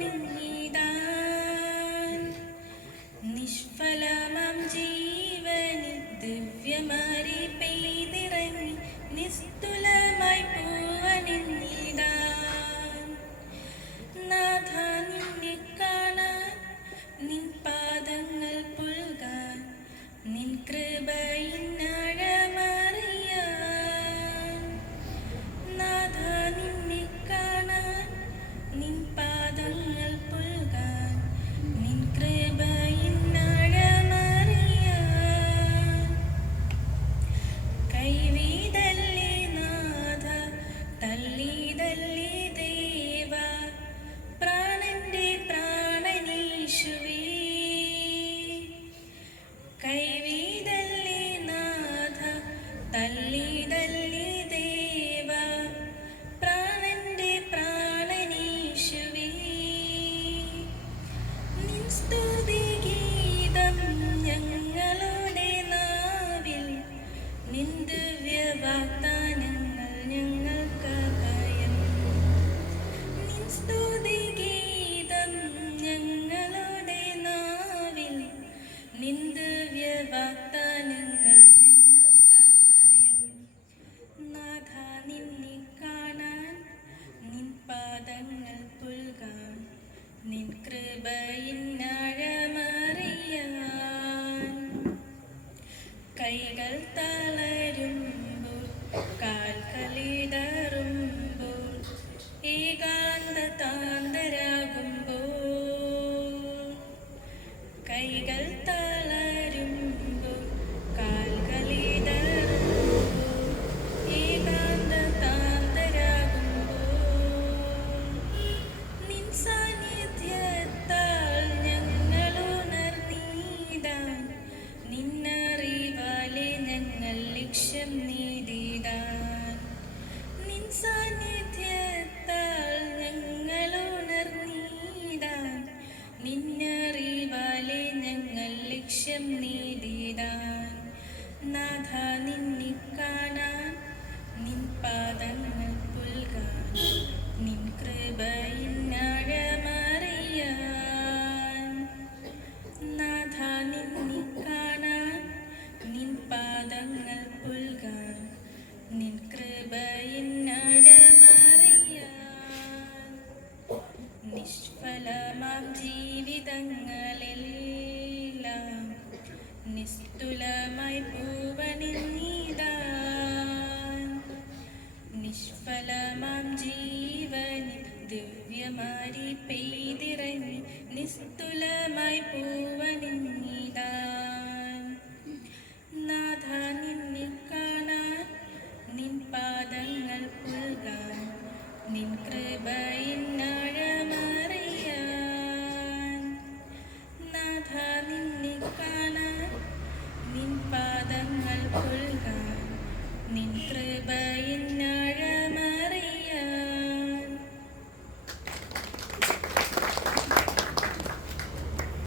പൂവണിഞ്ഞിടാൻ നിഷ്ഫലമാം ജീവനിൽ ദിവ്യമാരി പെയ്തിറങ്ങി നിസ്തുലമായി പൂവണിഞ്ഞിടാൻ നാഥ നിന്നെ കാണാൻ നിൻ പാദങ്ങൾ പുൽകാൻ നിൻ കൃപയിന്നഴമറിയാൻ നാഥ നിന്നെ കാണാൻ നിൻ പാദങ്ങൾ പുൽകാൻ നിൻ കൃപയിന്നഴമറിയാൻ കൈവിടല്ലേ നാഥ തള്ളിയിടല്ലേ ദേവ പ്രാണന്റെ പ്രാണനീശുവേ കൈവിടല്ലേ നാഥ തള്ളിയിടല്ലേ ദേവ പ്രാണന്റെ പ്രാണനീശുവേ നിൻ സ്തുതിഗീതം ഞങ്ങളുടെ നാവിൽ നിൻ ദിവ്യവാഗ്ദാനങ്ങൾ ഞങ്ങൾക്കഭയം നിൻ സ്തുതിഗീതം ഞങ്ങളുടെ നാവിൽ നിൻ ദിവ്യവാഗ്ദാനങ്ങൾ ഞങ്ങൾക്കഭയം നാഥ നിന്നെ കാണാൻ നിൻ പാദങ്ങൾ പുൽകാൻ നിൻ കൃപയിന്നഴമറിയാൻ കൈകൾ തളരുമ്പോൾ കാൽകളിടറുമ്പോൾ ഏകാന്തതാന്തരാകുമ്പോൾ കൈകൾ തളരുമ്പോൾ കാൽകളിടറുമ്പോൾ ഏകാന്തതാന്തരാകുമ്പോൾ നിൻ സാന്നിധ്യത്താൽ ഞങ്ങളുണർന്നിടാൻ നിന്നറിവാലെ ഞങ്ങൾ ലക്ഷ്യം നേടിടാൻ നിൻ സാന്നിധ്യത്താൽ ഞങ്ങളുണർന്നിടാൻ നിന്നറിവാലെ ഞങ്ങൾ ലക്ഷ്യം നേടിടാൻ നാഥ നിന്നെ കാണാൻ നിൻ പാദങ്ങൾ പുൽകാൻ നിൻ കൃപയിന്നഴമറിയാൻ നാഥ നിന്നെ കാണാൻ നിൻ പാദങ്ങൾ പുൽകാൻ നിൻ കൃപയിന്നഴമറിയാൻ നിഷ്ഫലമാം ജീവിതങ്ങളെല്ലാം നിസ്തുലമായി പൂവണിഞ്ഞിടാൻ നിഷ്ഫലമാം ജീവനിൽ ദിവ്യമാരി പെയ്തിറങ്ങി നിസ്തുലമായി പൂവണിഞ്ഞിടാൻ നാഥ നിന്നെ കാണാൻ നിൻ പാദങ്ങൾ പുൽകാൻ നിൻ കൃപയിൻ